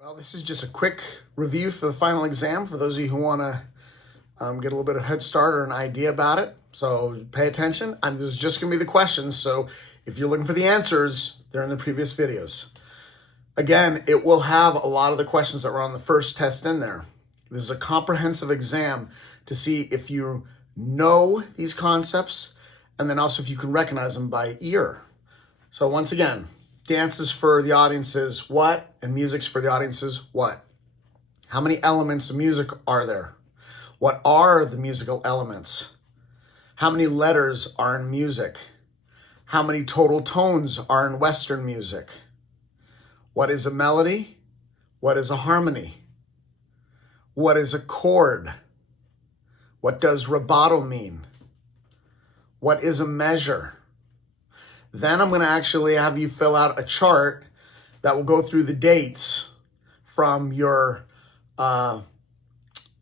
Well, this is just a quick review for the final exam for those of you who want to get a little bit of head start or an idea about it. So pay attention. This is just going to be the questions. So if you're looking for the answers, they're in the previous videos. Again, it will have a lot of the questions that were on the first test in there. This is a comprehensive exam to see if you know these concepts and then also if you can recognize them by ear. So once again, dances for the audiences what, and music's for the audiences what. How many elements of music are there? What are the musical elements? How many letters are in music? How many total tones are in Western music? What is a melody? What is a harmony? What is a chord? What does rubato mean? What is a measure? Then I'm going to actually have you fill out a chart that will go through the dates from your, the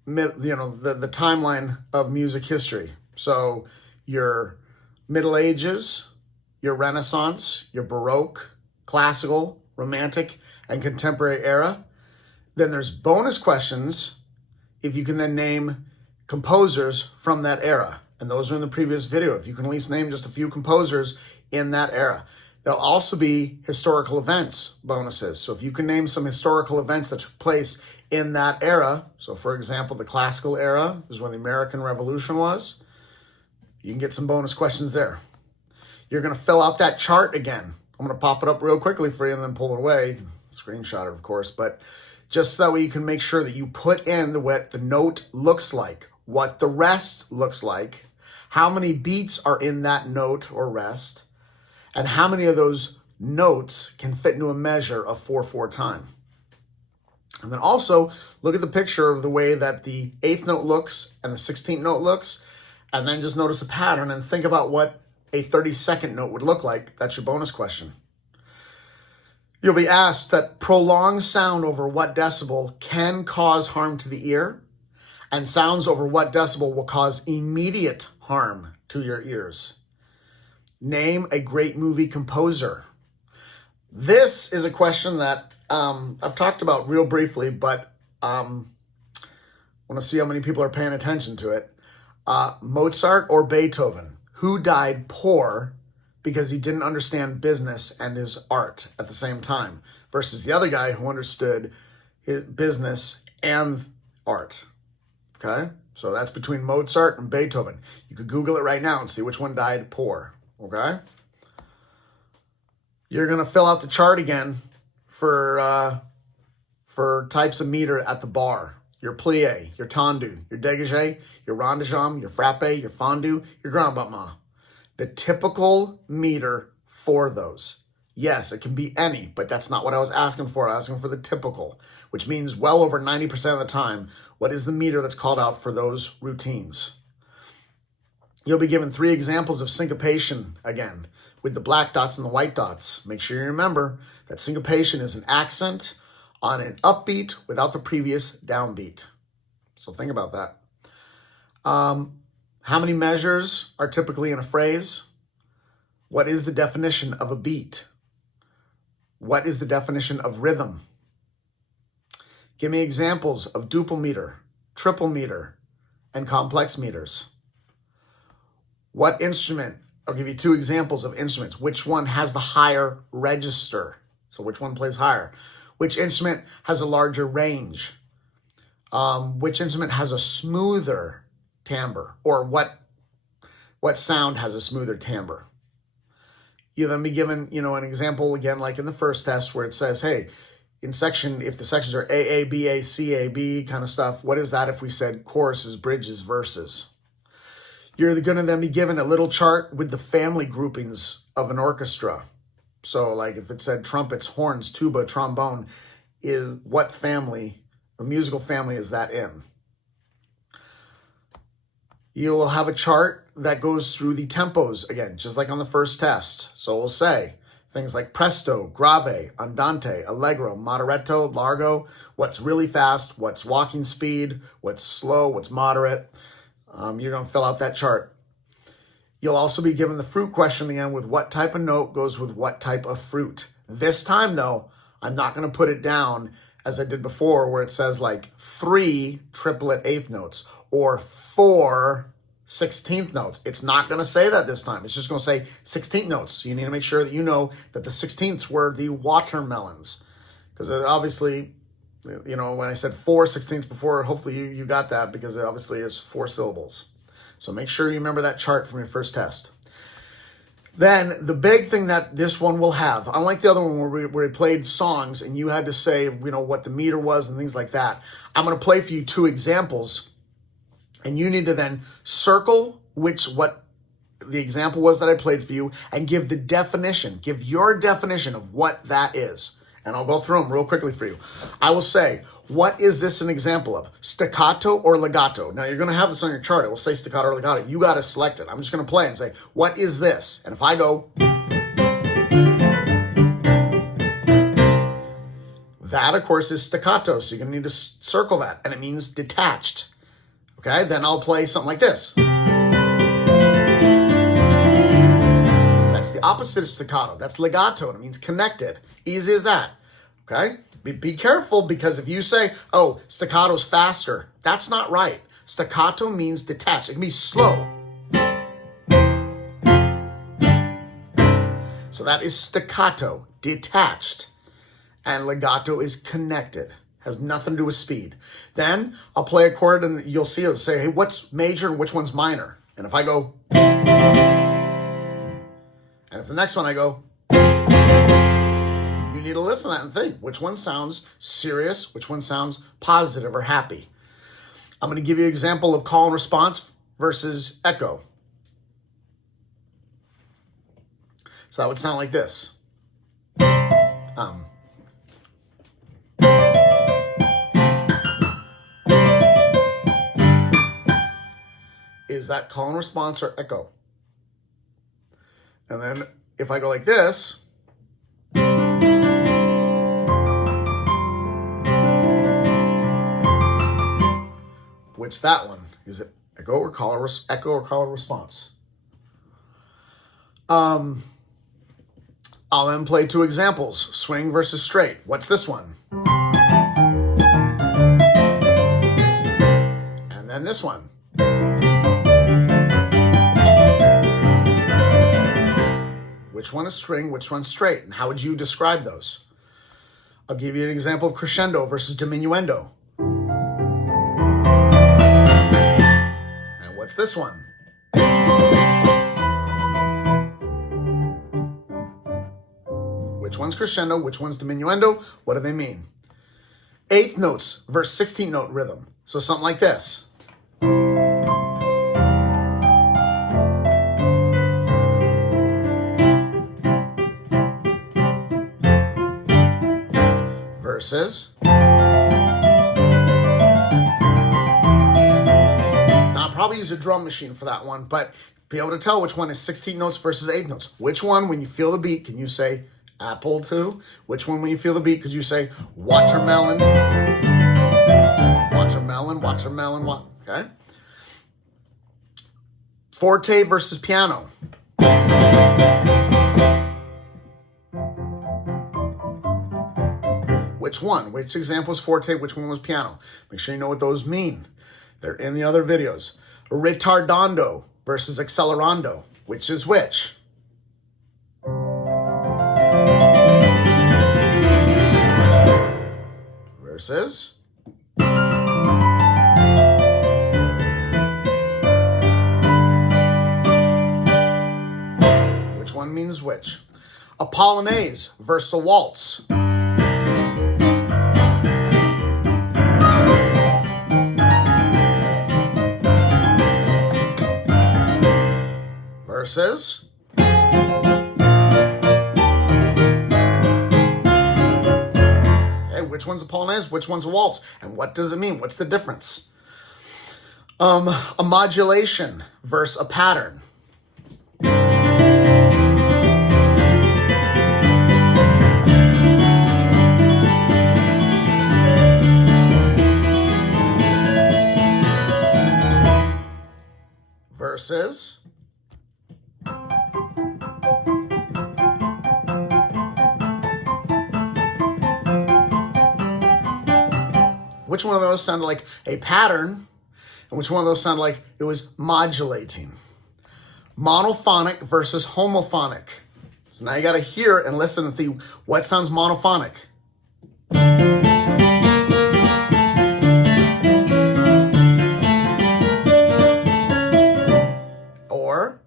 timeline of music history. So your Middle Ages, your Renaissance, your Baroque, Classical, Romantic, and Contemporary era. Then there's bonus questions if you can then name composers from that era. And those are in the previous video. If you can at least name just a few composers in that era. There'll also be historical events bonuses. So if you can name some historical events that took place in that era, so for example, the classical era is when the American Revolution was, you can get some bonus questions there. You're going to fill out that chart again. I'm going to pop it up real quickly for you and then pull it away. Screenshot it, of course, but just that way you can make sure that you put in what the note looks like, what the rest looks like, how many beats are in that note or rest, and how many of those notes can fit into a measure of 4/4 time. And then also look at the picture of the way that the 8th note looks and the 16th note looks, and then just notice a pattern and think about what a 32nd note would look like. That's your bonus question. You'll be asked that prolonged sound over what decibel can cause harm to the ear, and sounds over what decibel will cause immediate harm to your ears. Name a great movie composer. This is a question that I've talked about real briefly, but I want to see how many people are paying attention to it. Mozart or Beethoven? Who died poor because he didn't understand business and his art at the same time, versus the other guy who understood his business and art? Okay, so that's between Mozart and Beethoven. You could Google it right now and see which one died poor. Okay, you're going to fill out the chart again for types of meter at the bar. Your plie, your tendu, your dégagé, your rond de jambe, your frappé, your fondue, your grand battement. The typical meter for those. Yes, it can be any, but that's not what I was asking for. I was asking for the typical, which means well over 90% of the time, what is the meter that's called out for those routines? You'll be given 3 examples of syncopation again, with the black dots and the white dots. Make sure you remember that syncopation is an accent on an upbeat without the previous downbeat. So think about that. How many measures are typically in a phrase? What is the definition of a beat? What is the definition of rhythm? Give me examples of duple meter, triple meter, and complex meters. What instrument? I'll give you 2 examples of instruments. Which one has the higher register? So which one plays higher? Which instrument has a larger range? Which instrument has a smoother timbre? Or what sound has a smoother timbre? You'll then be given, an example again, like in the first test where it says, hey, if the sections are A, B, A, C, A, B kind of stuff, what is that if we said choruses, bridges, verses? You're going to then be given a little chart with the family groupings of an orchestra. So like if it said trumpets, horns, tuba, trombone, what family, a musical family is that in? You will have a chart that goes through the tempos again, just like on the first test. So we'll say things like presto, grave, andante, allegro, moderato, largo, what's really fast, what's walking speed, what's slow, what's moderate. You're going to fill out that chart. You'll also be given the fruit question again with what type of note goes with what type of fruit. This time, though, I'm not going to put it down as I did before, where it says like 3 triplet eighth notes or 4 16th notes. It's not going to say that this time. It's just going to say 16th notes. So you need to make sure that you know that the 16ths were the watermelons. Because obviously, you know, when I said 4 16ths before, hopefully you got that, because obviously it's 4 syllables. So make sure you remember that chart from your first test. Then the big thing that this one will have, unlike the other one where we played songs and you had to say, you know, what the meter was and things like that, I'm going to play for you 2 examples. And you need to then circle what the example was that I played for you and give the definition, give your definition of what that is. And I'll go through them real quickly for you. I will say, what is this an example of? Staccato or legato? Now, you're going to have this on your chart. It will say staccato or legato. You got to select it. I'm just going to play and say, what is this? And if I go, that, of course, is staccato. So you're going to need to circle that. And it means detached. Okay, then I'll play something like this. That's the opposite of staccato. That's legato, and it means connected. Easy as that. Okay, be careful, because if you say, oh, staccato's faster, that's not right. Staccato means detached. It can be slow. So that is staccato, detached. And legato is connected. Has nothing to do with speed. Then I'll play a chord and you'll see it'll say, hey, what's major and which one's minor? And if I go, and if the next one I go, you need to listen to that and think, which one sounds serious, which one sounds positive or happy. I'm going to give you an example of call and response versus echo. So that would sound like this. Is that call and response or echo? And then if I go like this, which that one? Is it echo or call and response? I'll then play 2 examples, swing versus straight. What's this one? And then this one. Which one is swing, which one's straight? And how would you describe those? I'll give you an example of crescendo versus diminuendo. And what's this one? Which one's crescendo, which one's diminuendo? What do they mean? 8th notes versus 16th note rhythm. So something like this. Versus. Now, I'll probably use a drum machine for that one, but be able to tell which one is 16 notes versus 8 notes. Which one, when you feel the beat, can you say apple to? Which one, when you feel the beat, could you say watermelon? Watermelon, okay? Forte versus piano. Which one? Which example was forte? Which one was piano? Make sure you know what those mean. They're in the other videos. Ritardando versus accelerando. Which is which? Versus. Which one means which? A polonaise versus a waltz. Versus. Okay, which one's a polonaise? Which one's a waltz? And what does it mean? What's the difference? A modulation versus a pattern. Versus. Which one of those sounded like a pattern, and which one of those sounded like it was modulating? Monophonic versus homophonic. So now you got to hear and listen and see what sounds monophonic. Or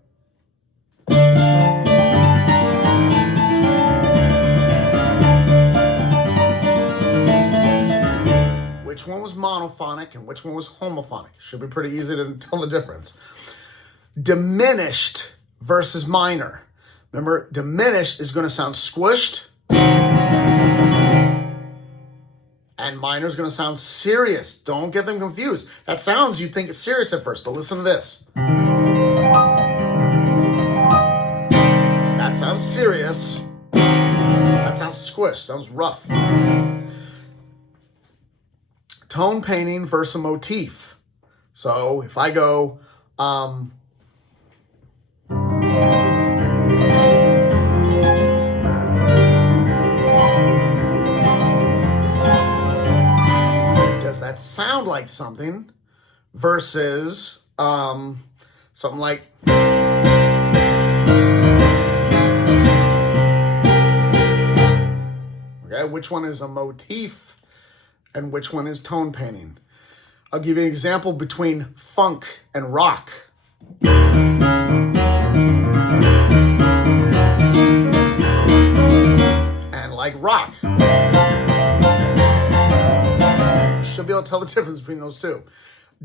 which one was monophonic and which one was homophonic? Should be pretty easy to tell the difference. Diminished versus minor. Remember, diminished is going to sound squished, and minor is going to sound serious. Don't get them confused. That sounds, you think it's serious at first, but listen to this. That sounds serious. That sounds squished, sounds rough. Tone painting versus a motif. So if I go, does that sound like something versus something like, okay, which one is a motif and which one is tone painting? I'll give you an example between funk and rock. And like rock. You should be able to tell the difference between those two.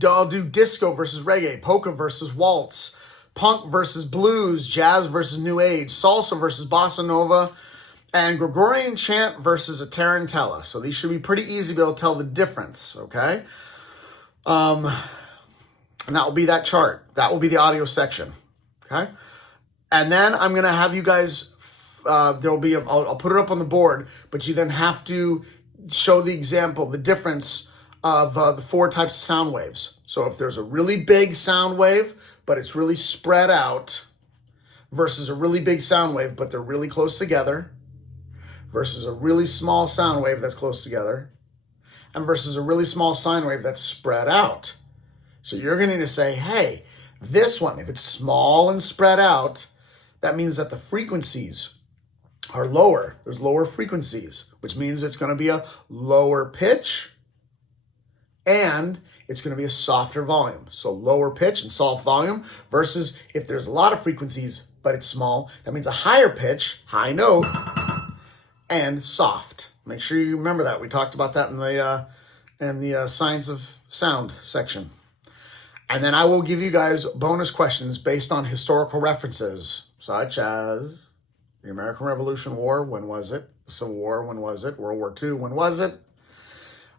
I'll do disco versus reggae, polka versus waltz, punk versus blues, jazz versus new age, salsa versus bossa nova, and Gregorian chant versus a tarantella. So these should be pretty easy to be able to tell the difference, okay? And that will be that chart. That will be the audio section, okay? And then I'm going to have you guys, there'll be, I'll put it up on the board, but you then have to show the example, the difference of the 4 types of sound waves. So if there's a really big sound wave, but it's really spread out, versus a really big sound wave, but they're really close together, versus a really small sound wave that's close together, and versus a really small sine wave that's spread out. So you're going to need to say, hey, this one, if it's small and spread out, that means that the frequencies are lower. There's lower frequencies, which means it's going to be a lower pitch and it's going to be a softer volume. So lower pitch and soft volume versus if there's a lot of frequencies, but it's small, that means a higher pitch, high note, and soft. Make sure you remember that. We talked about that in the science of sound section. And then I will give you guys bonus questions based on historical references, such as the American Revolution War, when was it? The Civil War, when was it? World War II, when was it?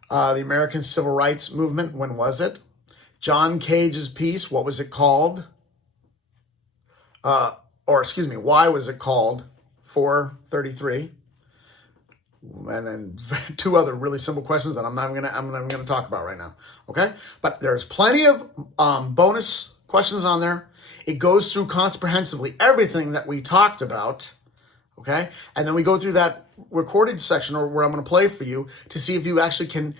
The American Civil Rights Movement, when was it? John Cage's piece, what was it called? Why was it called 433? And then 2 other really simple questions that I'm not gonna talk about right now. Okay, but there's plenty of bonus questions on there. It goes through comprehensively everything that we talked about. Okay, and then we go through that recorded section, or where I'm going to play for you to see if you actually can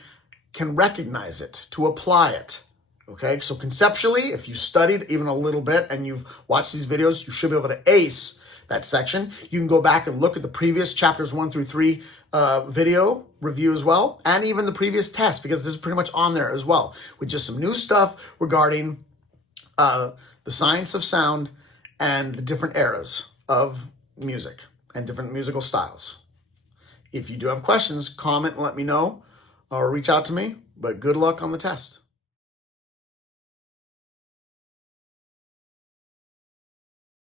recognize it, to apply it. Okay, so conceptually, if you studied even a little bit and you've watched these videos, you should be able to ace that section. You can go back and look at the previous chapters 1 through 3 video review as well, and even the previous test, because this is pretty much on there as well, with just some new stuff regarding the science of sound and the different eras of music and different musical styles. If you do have questions, comment and let me know, or reach out to me, but good luck on the test.